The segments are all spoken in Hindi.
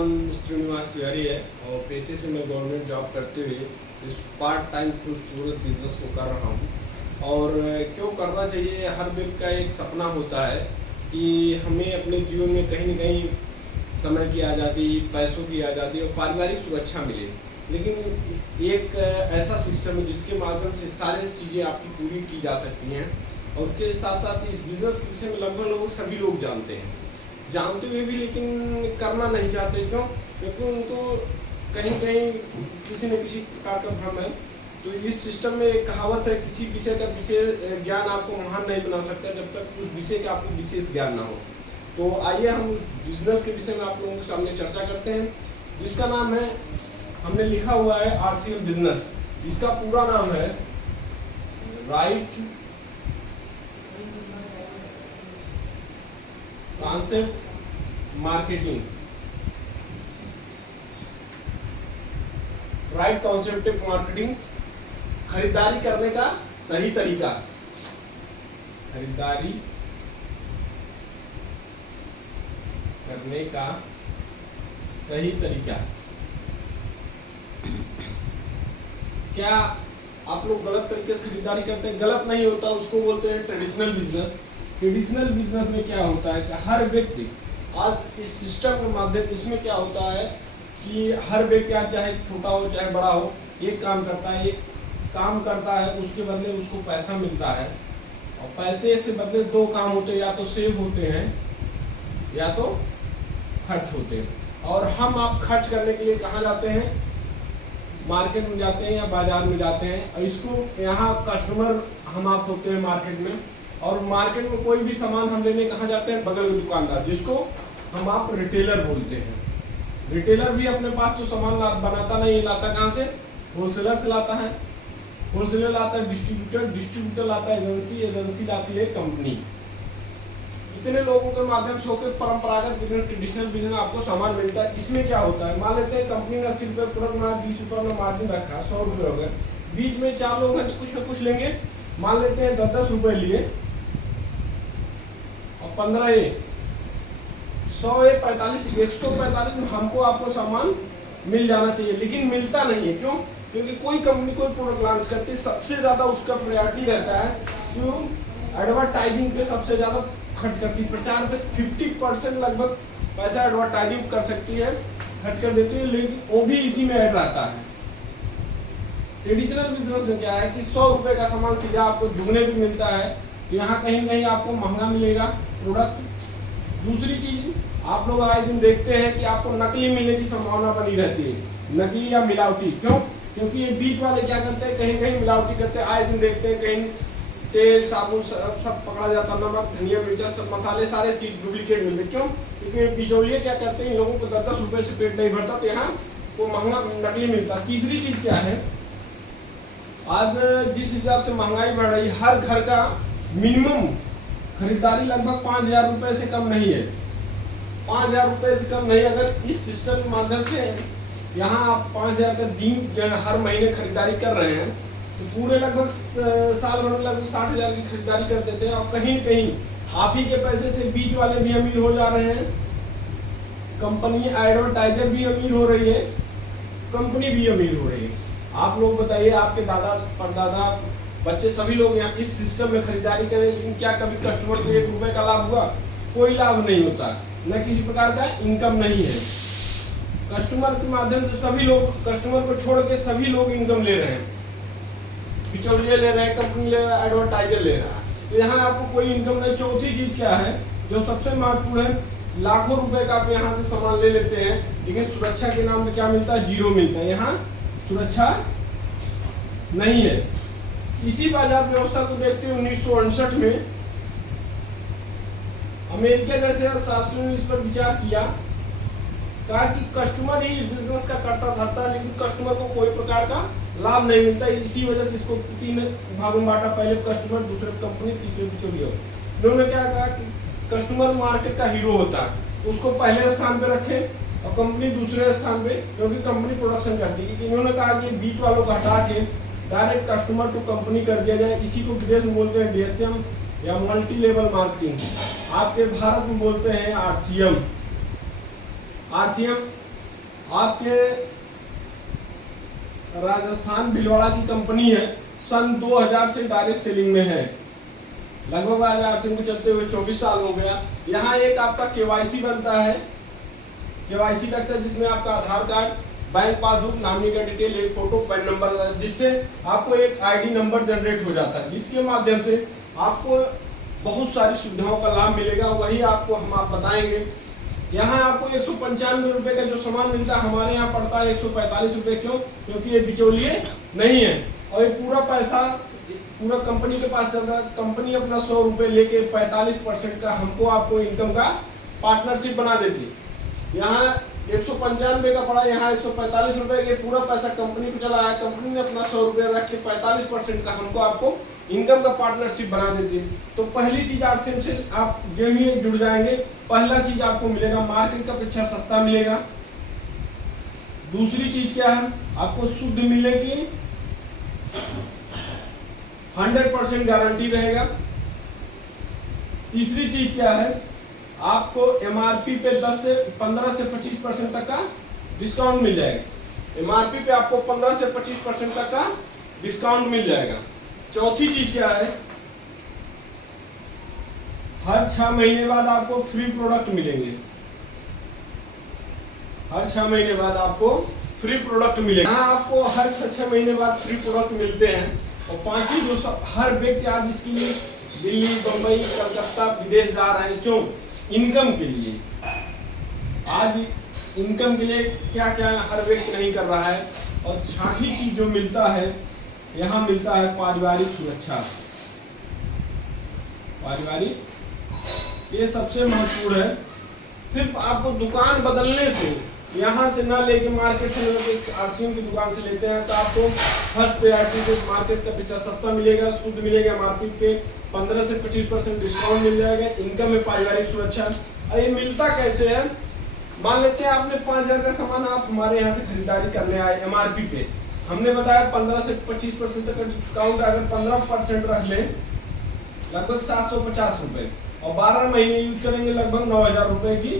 नाम श्रीनिवास तिवारी है और पेशे से मैं गवर्नमेंट जॉब करते हुए इस पार्ट टाइम खूबसूरत बिजनेस को कर रहा हूँ। और क्यों करना चाहिए, हर व्यक्ति का एक सपना होता है कि हमें अपने जीवन में कहीं न कहीं समय की आज़ादी, पैसों की आज़ादी और पारिवारिक सुरक्षा मिले। लेकिन एक ऐसा सिस्टम है जिसके माध्यम से सारी चीज़ें आपकी पूरी की जा सकती हैं। और उसके साथ साथ इस बिज़नेस के विषय में लगभग सभी लोग जानते हैं, जानते हुए भी लेकिन करना नहीं चाहते। क्यों? क्योंकि उनको कहीं कहीं किसी न किसी प्रकार का भ्रम है। तो इस सिस्टम में एक कहावत है, किसी विषय का विशेष ज्ञान आपको महान नहीं बना सकता जब तक उस विषय का आपको विशेष ज्ञान ना हो। तो आइए हम उस बिजनेस के विषय में आप लोगों के सामने चर्चा करते हैं, जिसका नाम है, हमने लिखा हुआ है RCM बिजनेस। इसका पूरा नाम है right concept marketing, right concept marketing, खरीदारी करने का सही तरीका, खरीदारी करने का सही तरीका। क्या आप लोग गलत तरीके से खरीदारी करते हैं? गलत नहीं होता, उसको बोलते हैं ट्रेडिशनल बिजनेस। ट्रेडिशनल बिजनेस में क्या होता है कि हर व्यक्ति आज इस सिस्टम के माध्यम, इसमें क्या होता है कि हर व्यक्ति आज चाहे छोटा हो चाहे बड़ा हो, एक काम करता है, उसके बदले उसको पैसा मिलता है। और पैसे से बदले दो काम होते हैं, या तो सेव होते हैं या तो खर्च होते हैं। और हम आप खर्च करने के लिए कहाँ जाते हैं? मार्केट में जाते हैं या बाजार में जाते हैं। और इसको यहाँ कस्टमर हम आप होते हैं मार्केट में। और मार्केट में कोई भी सामान हम लेने कहाँ जाते हैं? बगल में दुकानदार, जिसको हम आप रिटेलर बोलते हैं। रिटेलर भी अपने पास तो सामान बनाता नहीं, लाता कहाँ से? होलसेलर से लाता है। होलसेलर लाता है डिस्ट्रीब्यूटर लाता है एजेंसी लाती है कंपनी। इतने लोगों के माध्यम से होकर परंपरागत बिजनेस, ट्रेडिशनल बिजनेस आपको सामान मिलता है। इसमें क्या होता है, मान लेते हैं कंपनी ने 80 रुपये प्रोडक्ट में 20 रुपये में मार्जिन रखा, 100 रुपये हो गए। बीच में 4 लोग हैं तो कुछ ना कुछ लेंगे। मान लेते हैं 10-10 रुपये लिए और 15 100 45 145 में हमको आपको सामान मिल जाना चाहिए, लेकिन मिलता नहीं है। क्यों? क्योंकि कोई कंपनी कोई प्रोडक्ट लॉन्च करती है, सबसे ज्यादा उसका प्रायोरिटी रहता है क्यों? एडवर्टाइजिंग पे सबसे ज्यादा खर्च करती है। प्रचार पे 50% लगभग पैसा एडवर्टाइजिंग कर सकती है, खर्च कर देती है, लेकिन वो भी इसी में ऐड रहता है। ट्रेडिशनल बिजनेस में क्या है कि 100 रुपये का सामान सीधा आपको दुगने भी मिलता है। तो यहाँ कहीं कहीं आपको महंगा मिलेगा प्रोडक्ट। दूसरी चीज, आप लोग आए दिन देखते हैं कि आपको नकली मिलने की संभावना बनी रहती है, नकली या मिलावटी। क्यों? क्योंकि ये बीच वाले क्या करते हैं, कहीं कहीं मिलावटी करते हैं। आए दिन देखते हैं कहीं तेल साबुन सब पकड़ा जाता, नमक धनिया मिर्चा सब मसाले सारे चीज डुप्लीकेट मिलते। क्यों? क्योंकि बिचौलिए क्या करते हैं, इन लोगों को 10-10 रुपये से पेट नहीं भरता, तो यहाँ वो महंगा नकली मिलता। तीसरी चीज क्या है, आज जिस हिसाब से महंगाई बढ़ रही है, हर घर का मिनिमम खरीदारी लगभग 5,000 रुपये से कम नहीं है। 5,000 रुपये से कम नहीं। अगर इस सिस्टम के माध्यम से यहाँ आप 5,000 का दिन हर महीने खरीदारी कर रहे हैं, तो पूरे लगभग साल भर में लगभग 60,000 की खरीदारी कर देते हैं। और कहीं कहीं आप ही के पैसे से बीच वाले भी अमीर हो जा रहे हैं, कंपनी एडवर्टाइजर भी अमीर हो रही है, कंपनी भी अमीर हो रही है। आप लोग बताइए, आपके दादा परदादा बच्चे सभी लोग यहाँ इस सिस्टम में खरीदारी करें, लेकिन क्या कभी कस्टमर को 1 रुपये का लाभ हुआ? कोई लाभ नहीं होता, न किसी प्रकार का इनकम नहीं है। कस्टमर के माध्यम से सभी लोग, कस्टमर को छोड़ के सभी लोग इनकम ले रहे हैं, बिचौलिए ले रहे हैं, कंपनी ले रहा है, एडवर्टाइजर ले रहा है। तो यहाँ आपको कोई इनकम नहीं। चौथी चीज क्या है जो सबसे महत्वपूर्ण है, लाखों रुपए का आप यहाँ से सामान ले लेते हैं, लेकिन सुरक्षा के नाम पे क्या मिलता है? 0 मिलता है। यहाँ सुरक्षा नहीं है। इसी बाजार व्यवस्था को देखते हुए 1968 में अमेरिका जैसे शास्त्रियों ने इस पर विचार किया, कहा कि कस्टमर ही बिजनेस का करता धरता है, लेकिन कस्टमर को कोई प्रकार का लाभ नहीं मिलता। इसी वजह से इसको 3 भागों में बांटा, पहले कस्टमर, दूसरे कंपनी, तीसरे बिचौलिया। इन्होंने क्या कहा कि कस्टमर मार्केट का हीरो होता है, उसको पहले स्थान पे रखें और कंपनी दूसरे स्थान पे, क्योंकि कंपनी प्रोडक्शन करती है। इन्होंने कहा कि बीच वालों को हटा के डायरेक्ट कस्टमर टू कंपनी कर दिया जाए। इसी को विदेश में बोलते हैं DSM या मल्टी लेवल मार्केटिंग। आपके भारत में बोलते हैं RCM। आपके राजस्थान भिलवाड़ा की कंपनी है, सन 2000 से डायरेक्ट सेलिंग में है, लगभग आज आरसिंग को चलते हुए 24 साल हो गया। यहाँ एक आपका केवाईसी बनता है, केवाईसी लगता है जिसमें आपका आधार कार्ड, बैंक पासबुक, नामिनी का डिटेल, एक फोटो, पैन नंबर, जिससे आपको एक आईडी नंबर जनरेट हो जाता है, जिसके माध्यम से आपको बहुत सारी सुविधाओं का लाभ मिलेगा। वही आपको हम बताएंगे। यहाँ आपको 195 रुपये का जो सामान मिलता है, हमारे यहाँ पड़ता है 145 रुपये। क्यों? क्योंकि ये बिचौलिए नहीं है और ये पूरा पैसा पूरा कंपनी के पास चल रहा है। कंपनी अपना 100 रुपये लेके 45% का हमको आपको इनकम का पार्टनरशिप बना देती है। यहाँ 195 का पड़ा, यहाँ 145 रुपये के पूरा पैसा कंपनी को चला है। कंपनी ने अपना 100 रुपये रख के 45% का हमको आपको इनकम का पार्टनरशिप बना देती है। तो पहली चीज आरसीएम से आप जो ही जुड़ जाएंगे, पहला चीज आपको मिलेगा मार्केट का अपेक्षा सस्ता मिलेगा। दूसरी चीज क्या है? आपको शुद्ध मिलेगी, 100% गारंटी रहेगा। तीसरी चीज क्या है? आपको एमआरपी पे 15 से 25% तक का डिस्काउंट मिल जाएगा। एमआरपी पे आपको 15 से 25% तक का डिस्काउंट मिल जाएगा। चौथी चीज क्या है? हर 6 महीने बाद आपको फ्री प्रोडक्ट मिलेंगे। हर 6 महीने बाद आपको फ्री प्रोडक्ट मिलेगा। यहाँ आपको हर 6 महीने बाद फ्री प्रोडक्ट मिलते हैं। और पांचवी जो हर व्यक्ति आज इसके लिए दिल्ली, बम्बई, कलकत्ता, विदेश जा रहे हैं। क्यों? इनकम के लिए। आज इनकम के लिए क्या क्या हर व्यक्ति नहीं कर रहा है। और छठी चीज जो मिलता है, यहाँ मिलता है पारिवारिक सुरक्षा। पारिवारिक, ये सबसे महत्वपूर्ण है। सिर्फ आपको दुकान बदलने से, यहाँ से ना लेके मार्केट से लेके आरसीएम की दुकान से लेते हैं तो आपको फर्स्ट प्रायोरिटी पे मार्केट का पीछा सस्ता मिलेगा, शुद्ध मिलेगा। मार्केट पे 15 से 25% डिस्काउंट मिल जाएगा। इनकम में पारिवारिक सुरक्षा। ये मिलता कैसे है? मान लेते हैं आपने 5000 का सामान आप हमारे यहाँ से खरीदारी करने आए एमआरपी पे, हमने बताया 15 से 25% तक का डिस्काउंट। अगर 15% रख लें, लगभग 750 रुपये, और 12 महीने यूज करेंगे, लगभग 9000 रुपये की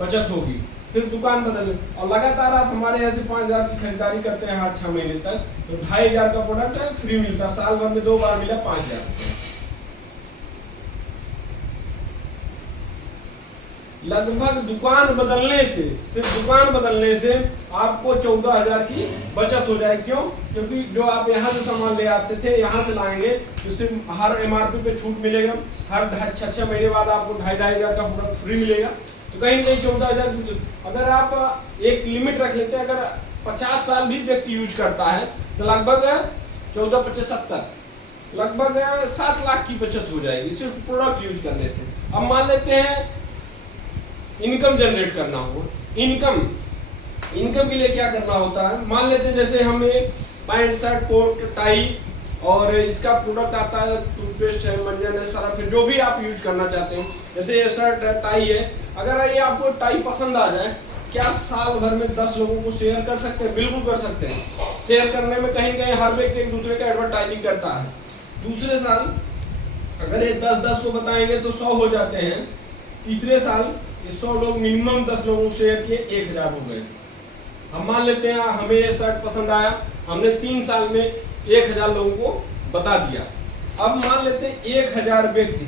बचत होगी, सिर्फ दुकान बदलने। और लगातार आप हमारे यहाँ से 5000 की खरीदारी करते हैं हर 6 महीने तक, तो 2500 का प्रोडक्ट है फ्री मिलता। साल भर में 2 बार मिला 5000 रुपये। लगभग दुकान बदलने से, सिर्फ दुकान बदलने से आपको 14000 की बचत हो जाए। क्यों? क्योंकि जो आप यहाँ से सामान ले आते थे, यहाँ से लाएंगे तो सिर्फ हर एमआरपी पे छूट मिलेगा। हर 6 महीने बाद आपको 2500 का प्रोडक्ट फ्री मिलेगा। तो कहीं कहीं 14000। अगर आप एक लिमिट रख लेते हैं, अगर 50 साल भी व्यक्ति यूज करता है तो लगभग 14 25 70, लगभग 7 लाख की बचत हो जाएगी सिर्फ प्रोडक्ट यूज करने से। अब मान लेते हैं इनकम जनरेट करना हो। इनकम के लिए क्या करना होता है? मान लेते हैं जैसे हमें पैंट, शर्ट, कोट, टाई और इसका प्रोडक्ट आता है, टूथपेस्ट है, मंजन है, सरफ है, जो भी आप यूज करना चाहते हो। जैसे ये शर्ट है, टाई है, अगर ये आपको टाई पसंद आ जाए, क्या साल भर में 10 लोगों को शेयर कर सकते हैं? बिल्कुल कर सकते हैं। शेयर करने में कहीं कहीं हर व्यक्ति एक दूसरे का एडवर्टाइजिंग करता है। दूसरे साल अगर ये 10 को बताएंगे तो 100 हो जाते हैं। तीसरे साल ये 100 लोग, मिनिमम 10 लोगों को शेयर किए, 1000 हो गए। हम मान लेते हैं हमें ये शर्ट पसंद आया, हमने 3 साल में 1000 लोगों को बता दिया। अब मान लेते हैं 1000 व्यक्ति,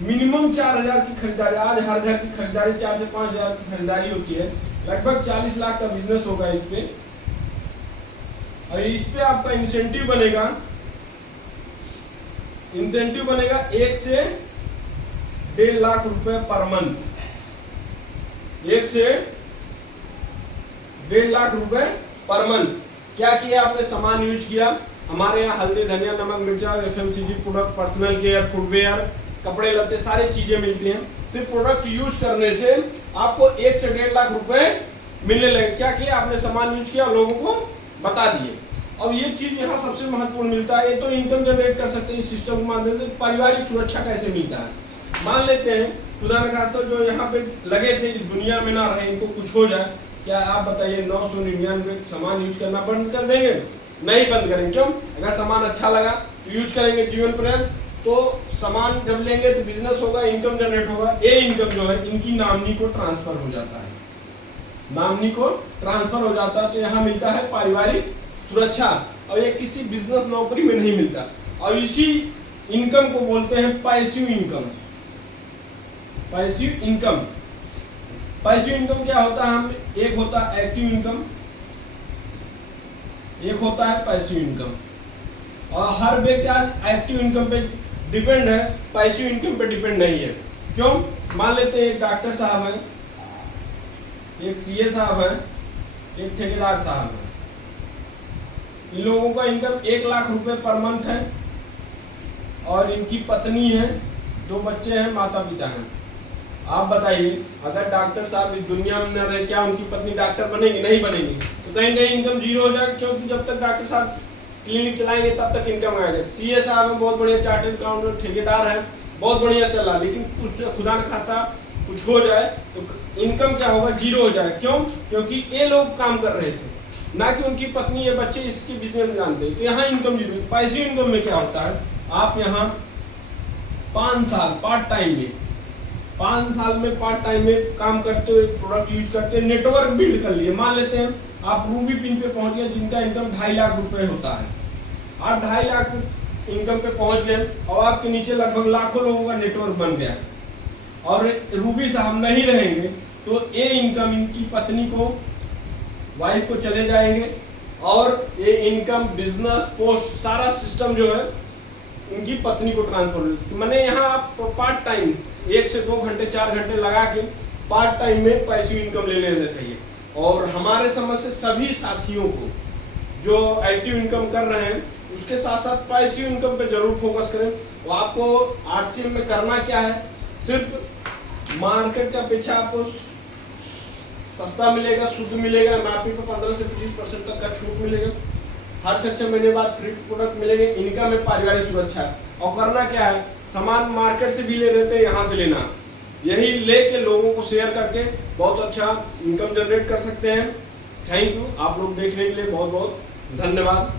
मिनिमम 4000 की खरीदारी। आज हर घर की खरीदारी 4 से 5000 की खरीदारी होती है। लगभग 40 लाख का बिजनेस होगा इस पे। और इस पे आपका इंसेंटिव बनेगा। 1 से 1.5 लाख रुपए पर मंथ। 1 से 1.5 लाख रुपए पर मंथ। क्या किया आपने? सामान यूज किया। हमारे यहाँ हल्दी, धनिया, नमक, मिर्चा, FMCG product, personal care, footwear, कपड़े लत्ते, सारी चीजें मिलती हैं। सिर्फ प्रोडक्ट यूज करने से आपको 1 से 1.5 लाख रुपए मिलने लगे। क्या किया आपने? सामान यूज किया, लोगों को बता दिए। अब ये चीज यहाँ सबसे महत्वपूर्ण मिलता है। ये तो इनकम जनरेट कर सकते हैं इस सिस्टम के माध्यम से। पारिवारिक सुरक्षा कैसे मिलता है? मान लेते हैं खुदा न खास्ता तो जो यहाँ पे लगे थे इस दुनिया में ना रहे, इनको कुछ हो जाए, क्या आप बताइए 999 सामान यूज करना बंद कर देंगे? नहीं बंद करेंगे। क्यों? अगर सामान अच्छा लगा तो यूज करेंगे जीवन पर्यंत। तो सामान जब लेंगे तो बिजनेस होगा, इनकम जनरेट होगा। ये इनकम जो है इनकी नॉमिनी को ट्रांसफर हो जाता है। नॉमिनी को ट्रांसफर हो जाता है। तो यहाँ मिलता है पारिवारिक सुरक्षा, और ये किसी बिजनेस नौकरी में नहीं मिलता। और इसी इनकम को बोलते हैं passive income. Passive income, passive income क्या होता है? हम एक होता है एक्टिव इनकम, एक होता है पैसिव इनकम। और हर व्यक्ति आज एक्टिव इनकम पे डिपेंड है, पैसिव इनकम पे डिपेंड नहीं है। क्यों? मान लेते हैं एक डॉक्टर साहब हैं, एक सीए साहब हैं, एक ठेकेदार साहब हैं। इन लोगों का इनकम 1 लाख रुपए पर मंथ है, और इनकी पत्नी है, 2 बच्चे हैं, माता पिता हैं। आप बताइए, अगर डॉक्टर साहब इस दुनिया में न रहे, क्या उनकी पत्नी डॉक्टर बनेगी? नहीं बनेगी। तो कहीं कहीं इनकम जीरो हो जाएगा, क्योंकि जब तक डॉक्टर साहब क्लिनिक चलाएंगे तब तक इनकम आएगा। सीए साहब हैं, बहुत बढ़िया चार्टेड अकाउंटेंट, ठेकेदार है, बहुत बढ़िया चल रहा, लेकिन कुछ खुदा न खास्ता कुछ हो जाए तो इनकम क्या होगा? जीरो हो जाए। क्यों? क्योंकि ये लोग काम कर रहे थे, ना कि उनकी पत्नी या बच्चे इसके बिजनेस में जानते हैं। तो यहाँ इनकम जीरो। पैसिव इनकम में क्या होता है? आप यहाँ 5 साल पार्ट टाइम में, 5 साल में पार्ट टाइम में काम करते हुए प्रोडक्ट यूज करते हैं, नेटवर्क बिल्ड कर लिए। मान लेते हैं आप रूबी पिन पे पहुंच गए, जिनका इनकम 2.5 लाख रुपए होता है। आप 2.5 लाख इनकम पे पहुंच गए, और आपके नीचे लगभग लाखों लोगों का नेटवर्क बन गया, और रूबी साहब नहीं रहेंगे, तो ये इनकम इनकी पत्नी को, वाइफ को चले जाएंगे, और ये इनकम बिजनेस पोस्ट सारा सिस्टम जो है उनकी पत्नी को ट्रांसफर। मैंने यहाँ आप पार्ट टाइम 1 से 2 घंटे 4 घंटे लगा के पार्ट टाइम में पैसिव इनकम ले लेना चाहिए। और हमारे समझ से सभी साथियों को जो एक्टिव इनकम कर रहे हैं, उसके साथ साथ पैसिव इनकम पे जरूर फोकस करें। तो आपको आरसीएम में करना क्या है? सिर्फ मार्केट की अपेक्षा आपको सस्ता मिलेगा, शुद्ध मिलेगा, एमआरपी पे 15 से 25% तक का छूट मिलेगा, हर 6 महीने बाद फ्री प्रोडक्ट मिलेंगे, इनकम में पारिवारिक सुरक्षा है। और करना क्या है? सामान मार्केट से भी ले लेते हैं, यहाँ से लेना, यही लेके लोगों को शेयर करके बहुत अच्छा इनकम जनरेट कर सकते हैं। थैंक यू, आप लोग देखने के लिए बहुत बहुत धन्यवाद।